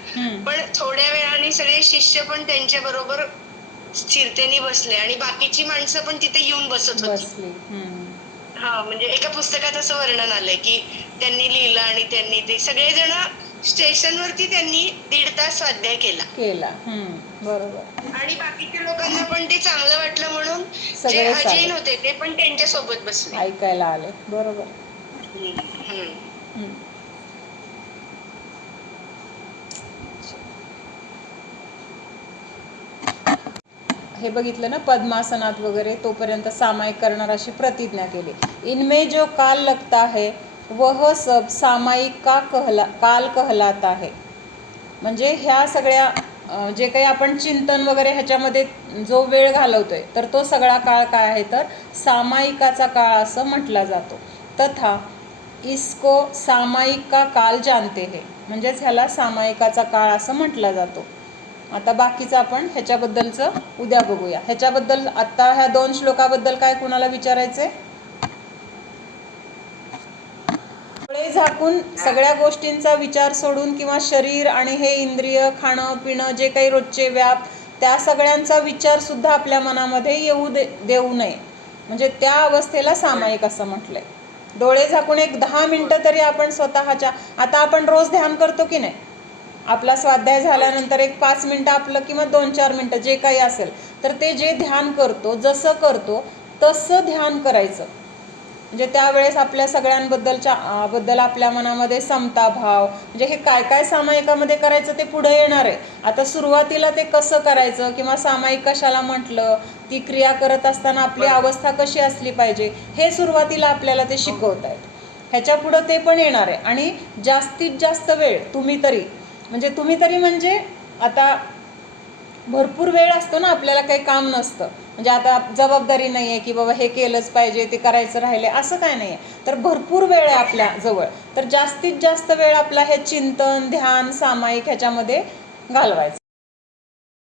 पण थोड्या वेळाने सगळे शिष्य पण त्यांच्या बरोबर स्थिरतेने बसले, आणि बाकीची माणसं पण तिथे येऊन बसत होती. बसली. हा, म्हणजे एका पुस्तकात असं वर्णन आलंय की त्यांनी लिहिलं आणि त्यांनी ते सगळेजण स्टेशनवरती त्यांनी 1.5 तास स्वाध्याय केला. बरोबर. आणि बाकीच्या लोकांना पण ते चांगलं वाटलं म्हणून जे सगळे अजैन चालेल. होते ते पण त्यांच्या सोबत बसले. ऐकायला आले. बरोबर. हे बघितलं ना, पद्मासनात वगैरे तोपर्यंत सामायिक करणार अशी प्रतिज्ञा केली. इनमें जो काल लगता है वह सब सामायिक काल कहलाता है. म्हणजे ह्या सगळ्या जे काही आपण चिंतन वगैरे ह्याच्यामध्ये जो वेळ घालवतोय, तर तो सगळा काळ काय आहे, तर सामायिकाचा काळ असं म्हटला जातो. तथा इसको सामायिक का काल जानते है, म्हणजेच ह्याला सामायिकाचा काळ असं म्हटला जातो. आता बाकीचं आपण ह्याच्याबद्दलचं उद्या बघूया. ह्याच्याबद्दल आता ह्या 2 श्लोकाबद्दल काय कुणाला विचारायचंय? डोळे झाकून सगळ्या गोष्टींचा विचार सोडून, किंवा शरीर आणि हे इंद्रिय, खाणं पिणं, जे काही रोजचे व्याप, त्या सगळ्यांचा विचार सुद्धा आपल्या मनामध्ये येऊ देऊ नये, म्हणजे त्या अवस्थेला सामायिक असं म्हटलंय. डोळे झाकून एक 10 मिनटं तरी आपण स्वतःच्या, आता आपण रोज ध्यान करतो की नाही, आपला स्वाध्याय झाल्यानंतर एक 5 मिनटं आपलं, किंवा 2-4 मिनटं जे काही असेल, तर ते जे ध्यान करतो, जसं करतो तसं ध्यान करायचं. म्हणजे त्यावेळेस आपल्या सगळ्यांबद्दल आपल्या मनामध्ये समता भाव, म्हणजे हे काय काय सामायिकामध्ये करायचं ते पुढे येणार आहे. आता सुरुवातीला ते कसं करायचं, किंवा सामायिक कशाला म्हटलं, ती क्रिया करत असताना आपली अवस्था कशी असली पाहिजे, हे सुरुवातीला आपल्याला ते शिकवत आहेत. ह्याच्या पुढं ते पण येणार आहे. आणि जास्तीत जास्त वेळ तुम्ही तरी म्हणजे आता भरपूर वेळ असतो ना, आपल्याला काही काम नसतं, म्हणजे आता जबाबदारी नाही आहे की बाबा हे केलंच पाहिजे, ते करायचं राहिले, असं काय नाही आहे, तर भरपूर वेळ आहे आपल्या जवळ. तर जास्तीत जास्त वेळ आपला हे चिंतन, ध्यान, सामायिक ह्याच्यामध्ये घालवायचा.